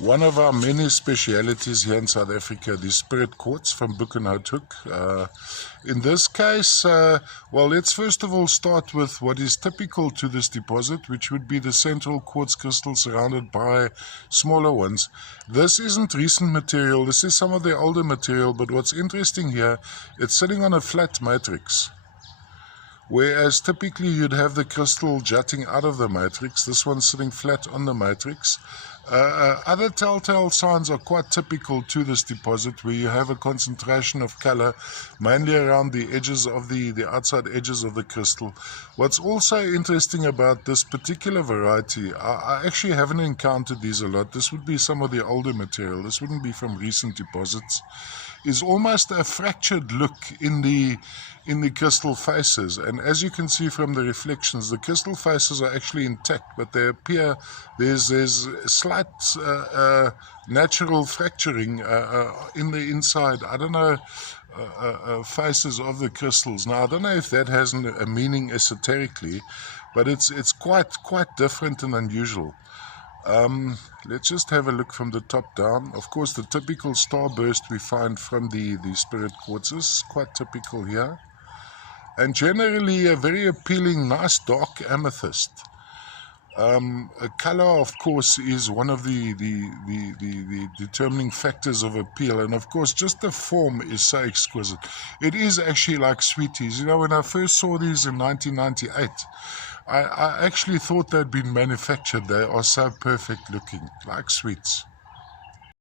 One of our many specialities here in South Africa, the spirit quartz from Buchenhouthoek. In this case, well, let's first of all start with what is typical to this deposit, which would be the central quartz crystal surrounded by smaller ones. This isn't recent material, this is some of the older material, but what's interesting here, it's sitting on a flat matrix. Whereas typically you'd have the crystal jutting out of the matrix, this one's sitting flat on the matrix. Other telltale signs are quite typical to this deposit, where you have a concentration of color mainly around the edges of the outside edges of the crystal. What's also interesting about this particular variety, I actually haven't encountered these a lot. This would be some of the older material, this wouldn't be from recent deposits, is almost a fractured look in the crystal faces. And as you can see from the reflections, the crystal faces are actually intact, but they appear there's slight natural fracturing in the inside. I don't know, faces of the crystals. Now I don't know if that has a meaning esoterically, but it's quite different and unusual. Let's just have a look from the top down. Of course, the typical starburst we find from the spirit quartzes, quite typical here. And generally a very appealing, nice dark amethyst. Color, of course, is one of the determining factors of appeal, and of course just the form is so exquisite. It is actually like sweeties. You know, when I first saw these in 1998, I actually thought they'd been manufactured. They are so perfect looking, like sweets.